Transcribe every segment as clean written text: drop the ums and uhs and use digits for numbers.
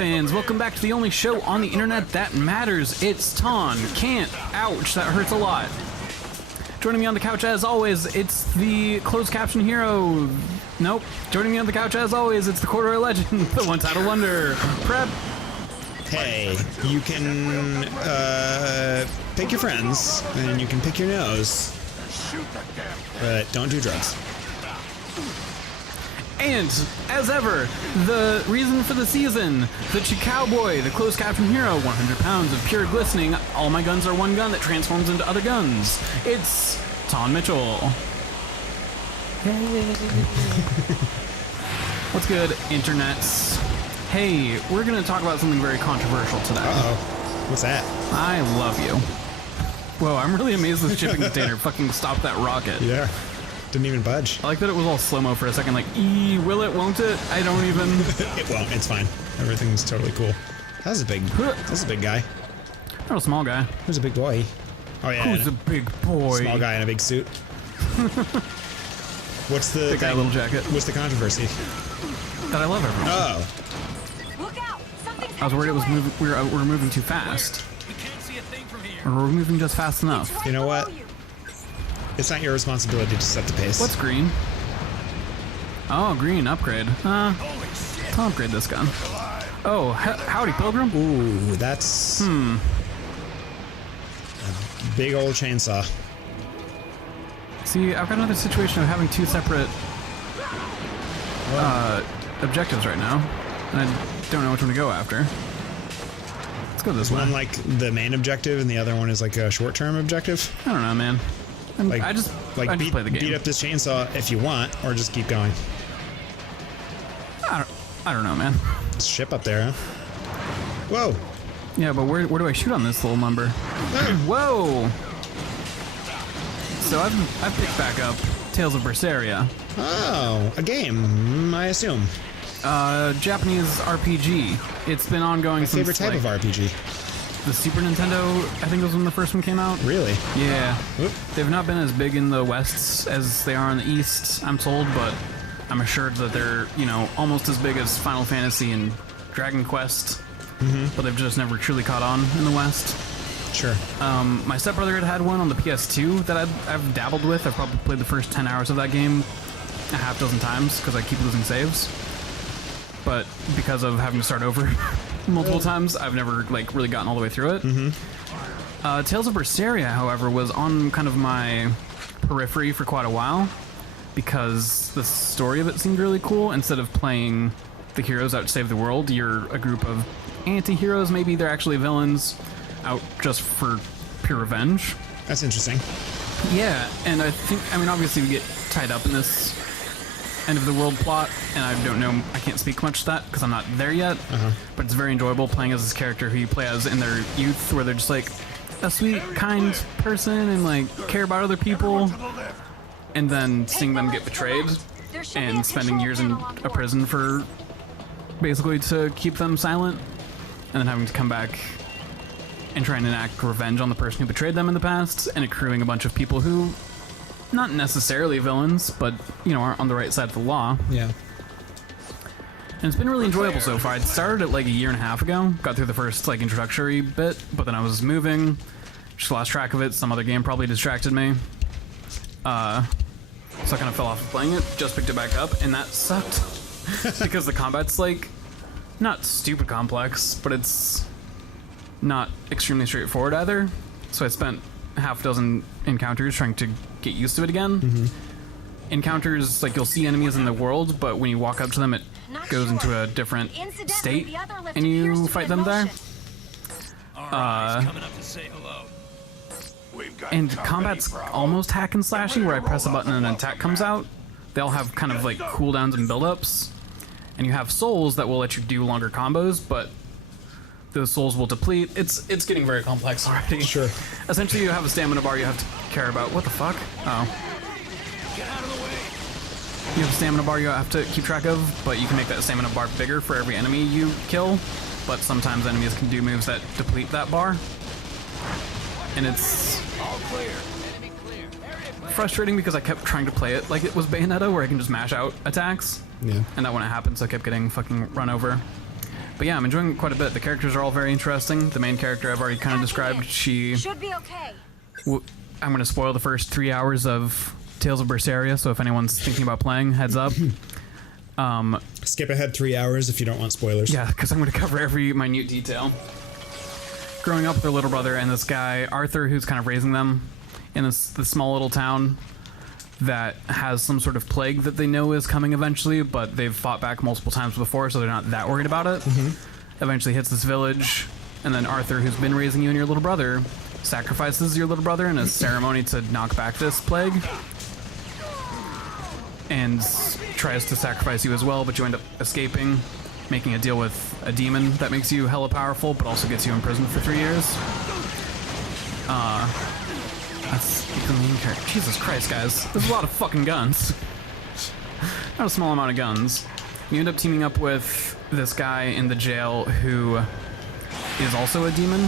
fans, welcome back to the only show on the internet that matters. It's Taun. Can't. Ouch, that hurts a lot. Joining me on the couch as always, it's the closed caption hero. Nope. Joining me on the couch as always, it's the corduroy legend, the one-title wonder. Prep. Hey, you can pick your friends, and you can pick your nose, but don't do drugs. And, as ever, the reason for the season, the Cowboy, the closed caption hero, 100 pounds of pure glistening, all my guns are one gun that transforms into other guns. It's Taun Mitchell. Hey. What's good, internets? Hey, we're going to talk about something very controversial today. Uh-oh. What's that? I love you. Whoa, I'm really amazed this shipping container fucking stopped that rocket. Yeah. Didn't even budge. I like that it was all slow-mo for a second, like, will it, won't it? I don't even... It won't, it's fine. Everything's totally cool. That's a big guy. Not a small guy. Who's a big boy? Oh yeah. Who's a big boy? Small guy in a big suit. What's the big guy, little jacket. What's the controversy? That I love everyone. Oh. Look out! Something's I was worried it was heading moving. We're moving too fast. We can't see a thing from here. Or we're moving just fast enough. Right You know what? below you. It's not your responsibility to set the pace. What's green? Oh, green upgrade. I'll upgrade this gun. Oh, howdy, Pilgrim. Ooh, that's... A big old chainsaw. See, I've got another situation of having two separate objectives right now, and I don't know which one to go after. Let's go this way. One like the main objective, and the other one is like a short-term objective. I don't know, man. Like, I just play the game. Beat up this chainsaw if you want, or just keep going. I don't know, man. There's a ship up there, huh? Whoa! Yeah, but where do I shoot on this little number? Whoa! So I've picked back up Tales of Berseria. Oh, a game, I assume. Japanese RPG. It's been ongoing since Favorite type of RPG? The Super Nintendo, I think was when the first one came out. Really? Yeah. Oop. They've not been as big in the West as they are in the East, I'm told, but I'm assured that they're, almost as big as Final Fantasy and Dragon Quest, but they've just never truly caught on in the West. Sure. My stepbrother had one on the PS2 that I've dabbled with. I've probably played the first 10 hours of that game a half dozen times because I keep losing saves. But because of having to start over multiple times, I've never really gotten all the way through it. Tales of Berseria, however, was on kind of my periphery for quite a while because the story of it seemed really cool. Instead of playing the heroes out to save the world, you're a group of anti-heroes. Maybe they're actually villains out just for pure revenge. That's interesting. Yeah, and I mean, obviously we get tied up in this end of the world plot, and I don't know, I can't speak much to that because I'm not there yet, but it's very enjoyable playing as this character who you play as in their youth, where they're just like a sweet, kind person and care about other people, and then seeing them get betrayed and spending years in a prison for basically to keep them silent, and then having to come back and try and enact revenge on the person who betrayed them in the past, and accruing a bunch of people who, not necessarily villains, but, are on the right side of the law. Yeah. And it's been really enjoyable so far. I started it a year and a half ago, got through the first, introductory bit, but then I was moving, just lost track of it. Some other game probably distracted me. So I kind of fell off of playing it, just picked it back up, and that sucked. Because the combat's, not stupid complex, but it's not extremely straightforward either. So I spent half a dozen encounters trying to get used to it again. Encounters, you'll see enemies in the world, but when you walk up to them, it goes into a different state, and you fight them there. And combat's almost hack and slashy, where I press a button and an attack comes out. They all have kind of cooldowns and build-ups, and you have souls that will let you do longer combos, but those souls will deplete. It's getting very complex already. Sure. Essentially, you have a stamina bar you have to care about. What the fuck? Oh. Get out of the way. You have a stamina bar you have to keep track of, but you can make that stamina bar bigger for every enemy you kill. But sometimes enemies can do moves that deplete that bar. And it's All clear. frustrating because I kept trying to play it like it was Bayonetta, where I can just mash out attacks. Yeah. And that wouldn't happen, so I kept getting fucking run over. But yeah, I'm enjoying it quite a bit. The characters are all very interesting. The main character I've already kind of described. She should be okay. I'm going to spoil the first 3 hours of Tales of Berseria, so if anyone's thinking about playing, heads up. Skip ahead 3 hours if you don't want spoilers. Yeah, because I'm going to cover every minute detail. Growing up with their little brother and this guy, Arthur, who's kind of raising them in this small little town that has some sort of plague that they know is coming eventually, but they've fought back multiple times before, so they're not that worried about it. Eventually hits this village, and then Arthur, who's been raising you and your little brother, sacrifices your little brother in a ceremony to knock back this plague, and tries to sacrifice you as well, but you end up escaping, making a deal with a demon that makes you hella powerful, but also gets you in prison for 3 years. That's the main character. Jesus Christ, guys. There's a lot of fucking guns. Not a small amount of guns. You end up teaming up with this guy in the jail who is also a demon,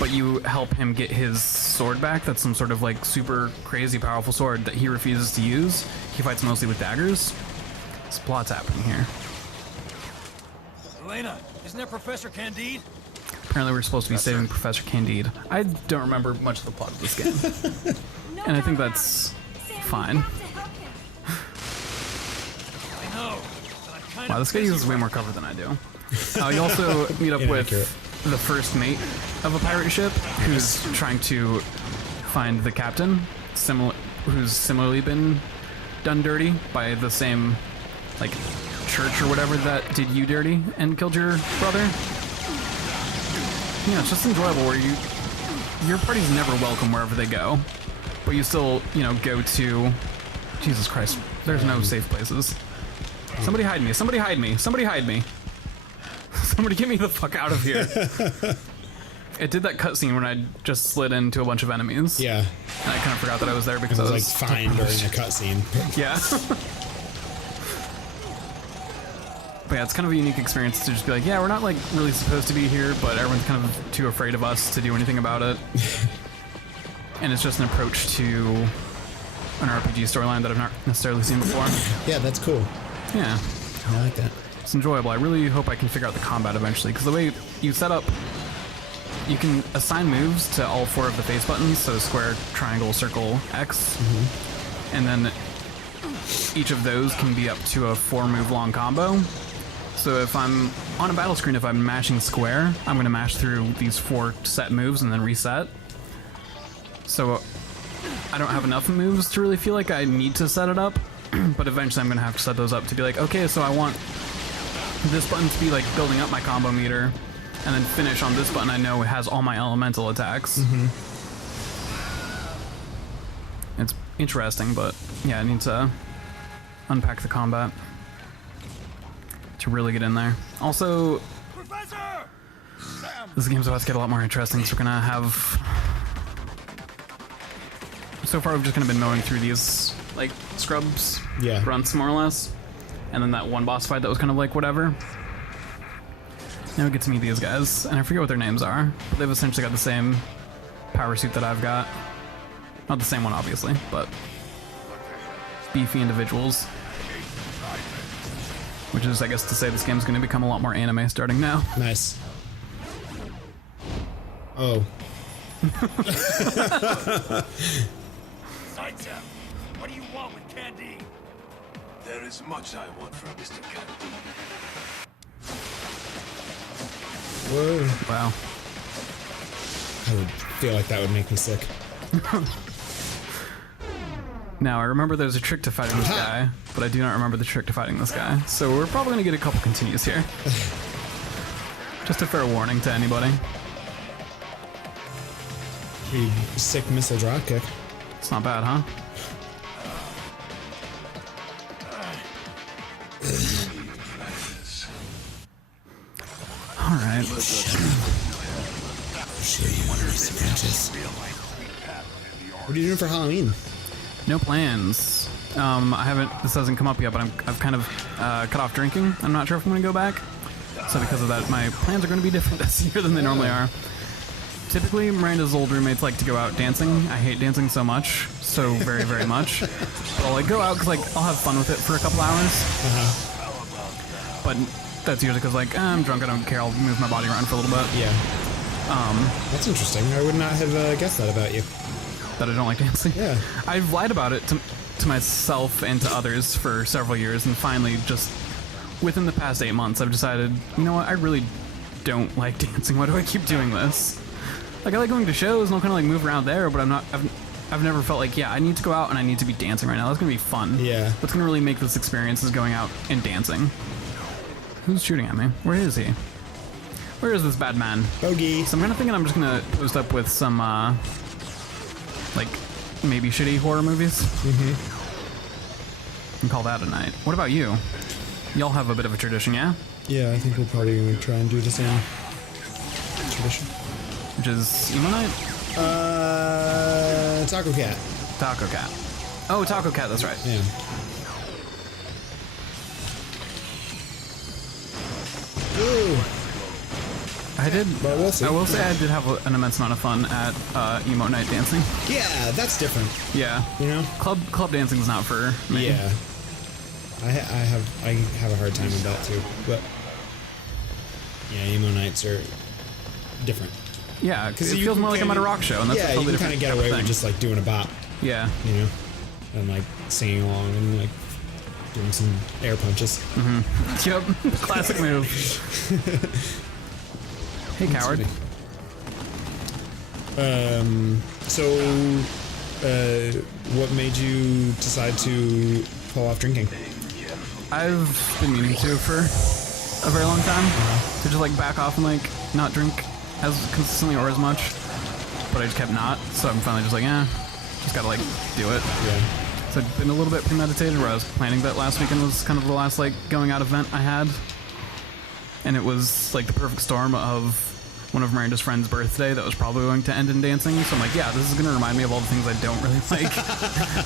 but you help him get his sword back. That's some sort of like super crazy powerful sword that he refuses to use. He fights mostly with daggers. This plot's happening here. Elena, isn't that Professor Candide? Apparently we're supposed to be saving Professor Candide. I don't remember much of the plot of this game. And I think that's fine. I know, but I'm kind Wow, this guy uses way more cover than I do. You also meet up with the first mate of a pirate ship who's trying to find the captain, who's similarly been done dirty by the same, like, church or whatever that did you dirty and killed your brother. Yeah, it's just enjoyable where your party's never welcome wherever they go, but you still, go to... Jesus Christ, there's no safe places. Somebody hide me, somebody hide me, somebody hide me. Somebody get me the fuck out of here. It did that cutscene when I just slid into a bunch of enemies. Yeah. And I kind of forgot that I was there because I was I like was... fine during a cutscene. Yeah. But yeah, it's kind of a unique experience to just be like, yeah, we're not like really supposed to be here, but everyone's kind of too afraid of us to do anything about it. And it's just an approach to an RPG storyline that I've not necessarily seen before. Yeah, that's cool. Yeah. I like that. It's enjoyable. I really hope I can figure out the combat eventually, because the way you set up, you can assign moves to all 4 of the face buttons, so square, triangle, circle, X, and then each of those can be up to a 4-move long combo. So if I'm on a battle screen, if I'm mashing square, I'm going to mash through these 4 set moves and then reset. So I don't have enough moves to really feel like I need to set it up, but eventually I'm going to have to set those up to be like, okay, so I want this button to be like building up my combo meter, and then finish on this button I know it has all my elemental attacks. It's interesting, but yeah, I need to unpack the combat to really get in there. Also, Professor! this game's about to get a lot more interesting, so we're gonna have... So far we've just kind of been mowing through these, like, scrubs, grunts more or less, and then that one boss fight that was kind of like whatever. Now we get to meet these guys, and I forget what their names are, but they've essentially got the same power suit that I've got. Not the same one, obviously, but beefy individuals. Which is, I guess, to say this game's going to become a lot more anime starting now. Nice. Oh. Sidestep, what do you want with Candide? There is much I want from Mr. Candide. Whoa. Wow. I would feel like that would make me sick. Now, I remember there's a trick to fighting this guy, but I do not remember the trick to fighting this guy. So we're probably going to get a couple continues here. Just a fair warning to anybody. Pretty sick missile drop kick. It's not bad, huh? Alright. What are you doing for Halloween? No plans. I haven't, this hasn't come up yet, but I've kind of cut off drinking. I'm not sure if I'm going to go back. So because of that, my plans are going to be different this year than they normally are. Typically, Miranda's old roommates like to go out dancing. I hate dancing so much. So very, very much. But I'll like go out because like I'll have fun with it for a couple hours. But that's usually because like I'm drunk, I don't care, I'll move my body around for a little bit. Yeah. That's interesting. I would not have guessed that about you. That I don't like dancing. Yeah. I've lied about it to myself and to others for several years, and finally, just within the past 8 months, I've decided, you know what, I really don't like dancing. Why do I keep doing this? Like, I like going to shows and I'll kind of like move around there, but I've never felt like, yeah, I need to go out and I need to be dancing right now. That's gonna be fun. Yeah. What's gonna really make this experience is going out and dancing. Who's shooting at me? Where is he? Where is this bad man? Bogey. So I'm kind of thinking I'm just gonna post up with some, like, maybe shitty horror movies. And call that a night. What about you? Y'all have a bit of a tradition, yeah? Yeah, I think we're probably going to try and do the same tradition. Which is emo night? Taco Cat. Taco Cat. Oh, Taco Cat, that's right. Yeah. Ooh. I did. But we'll see. I will say I did have an immense amount of fun at emo night dancing. Yeah, that's different. Yeah. You know? Club dancing is not for me. Yeah. I have a hard time with that too, but yeah, emo nights are different. Yeah, because it feels more like I'm at a rock show, and that's a totally you can kind of get away with just like doing a bop, yeah, you know, and like singing along and like doing some air punches. Yep, classic move. Hey, coward. So, what made you decide to fall off drinking? I've been meaning to for a very long time, to just like back off and like not drink as consistently or as much, but I just kept not, so I'm finally just like, just gotta like do it. Yeah. So I've been a little bit premeditated, where I was planning that last weekend was kind of the last like going out event I had, and it was like the perfect storm of one of Miranda's friend's birthday that was probably going to end in dancing, so I'm like, yeah, this is gonna remind me of all the things I don't really like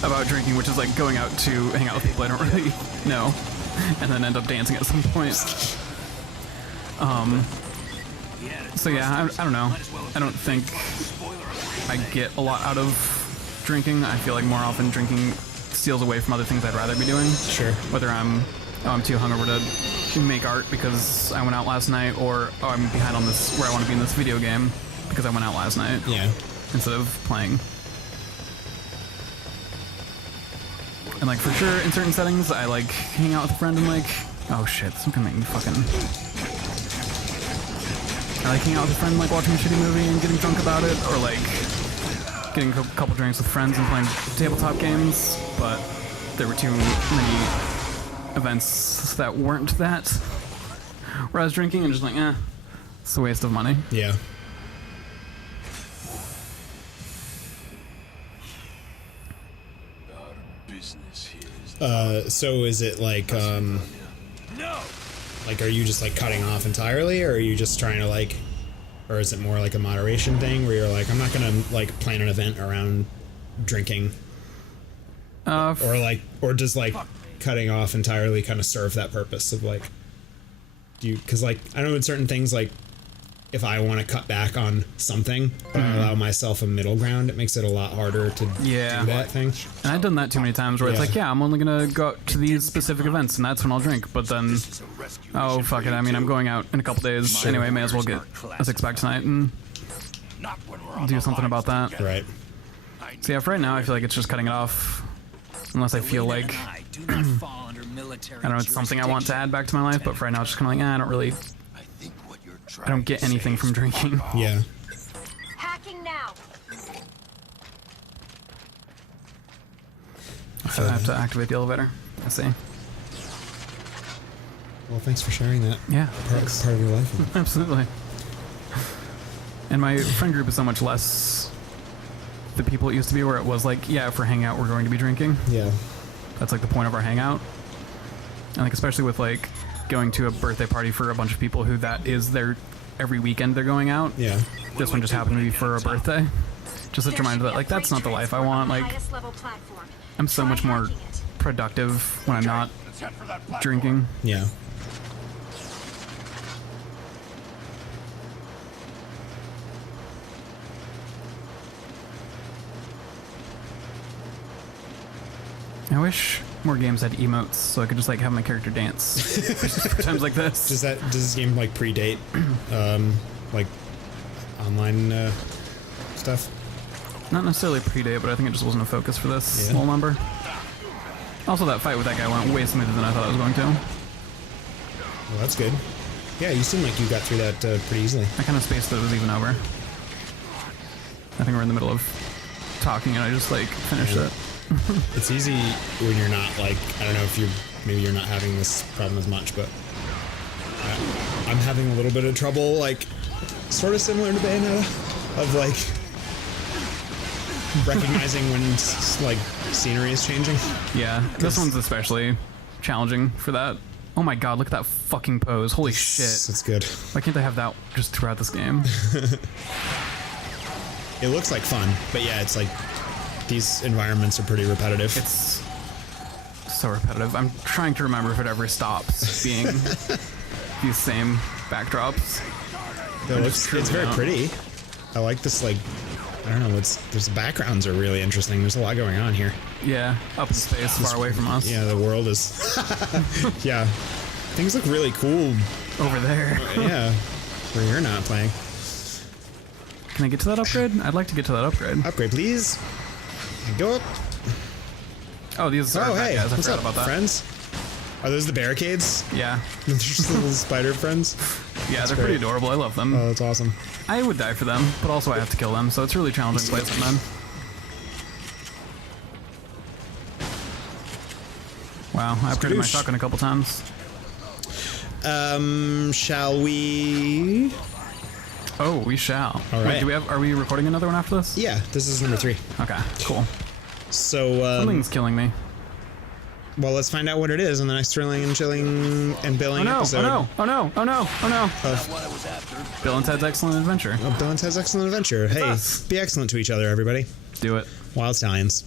about drinking, which is like going out to hang out with people I don't really know, and then end up dancing at some point. So yeah, I don't know. I don't think I get a lot out of drinking. I feel like more often drinking steals away from other things I'd rather be doing. Sure. Whether I'm too hungover to make art because I went out last night, or I'm behind on this where I want to be in this video game because I went out last night. Yeah. Instead of playing. And like for sure in certain settings I like hang out with a friend and like, oh shit, this is gonna make me fucking, I like hanging out with a friend, like watching a shitty movie and getting drunk about it, or like getting a couple drinks with friends and playing tabletop games, but there were too many events that weren't that, where I was drinking and just like, it's a waste of money. Yeah. Our business here is So is it like, No! like, are you just like cutting off entirely, or are you just trying to like, or is it more like a moderation thing where you're like, I'm not gonna like plan an event around drinking, or does like cutting off entirely kind of serve that purpose of like, because like I know in certain things, like if I want to cut back on something but I allow myself a middle ground, it makes it a lot harder to do that thing. And I've done that too many times where it's like, I'm only gonna go out to these specific events and that's when I'll drink, but then, oh fuck it, I mean I'm going out in a couple days anyway, may as well get a six-pack tonight and do something about that. Right. So yeah, for right now I feel like it's just cutting it off, unless I feel like I don't know, it's something I want to add back to my life, but for right now it's just kind of like, I don't get anything from drinking. Yeah. Hacking now. I have to activate the elevator. I see. Well, thanks for sharing that. Yeah, Part of your life. absolutely. And my friend group is so much less the people it used to be, where it was like, yeah, if we're hanging out, we're going to be drinking. Yeah. That's like the point of our hangout. And like, especially with like going to a birthday party for a bunch of people who that is their every weekend they're going out. Yeah. This one just happened to be for a birthday. Just a reminder that like that's not the life I want. Like I'm so much more productive when I'm not drinking. Yeah. I wish more games had emotes, so I could just like have my character dance for times like this. Does this game like predate like online stuff? Not necessarily predate, but I think it just wasn't a focus for this little number. Also, that fight with that guy went way smoother than I thought it was going to. Well, that's good. Yeah, you seem like you got through that pretty easily. I kind of spaced that it was even over. I think we're in the middle of talking and I just like finished it. It's easy when you're not like, I don't know if maybe you're not having this problem as much, but I'm having a little bit of trouble, like, sort of similar to Bayonetta, of like recognizing when like scenery is changing. Yeah, this one's especially challenging for that. Oh my god, look at that fucking pose. Holy shit. It's good. Why can't they have that just throughout this game? It looks like fun, but yeah, it's like these environments are pretty repetitive. It's so repetitive. I'm trying to remember if it ever stops being these same backdrops. It's very pretty. I like this, like, I don't know, the backgrounds are really interesting. There's a lot going on here. Yeah, up in space, far away from us. Yeah, the world is... yeah. Things look really cool. Over there. Yeah, where you're not playing. Can I get to that upgrade? I'd like to get to that upgrade. Upgrade, please. Go up. Oh, these are bad hey, guys. I what's forgot up, about that. friends? Are those the barricades? Yeah. They're just little spider friends? Yeah, they're pretty adorable. I love them. Oh, that's awesome. I would die for them, but also I have to kill them, so it's really challenging to play some them. Wow, I upgraded my shotgun a couple times. Shall we? Oh, we shall. All right. Wait, are we recording another one after this? Yeah, this is number 3. Okay, cool. So, Something's killing me. well, let's find out what it is in the next thrilling and chilling and billing episode. Oh no! Bill and Ted's Excellent Adventure. Bill and Ted's Excellent Adventure. Hey, us. be excellent to each other, everybody. Do it. Wild Stallions.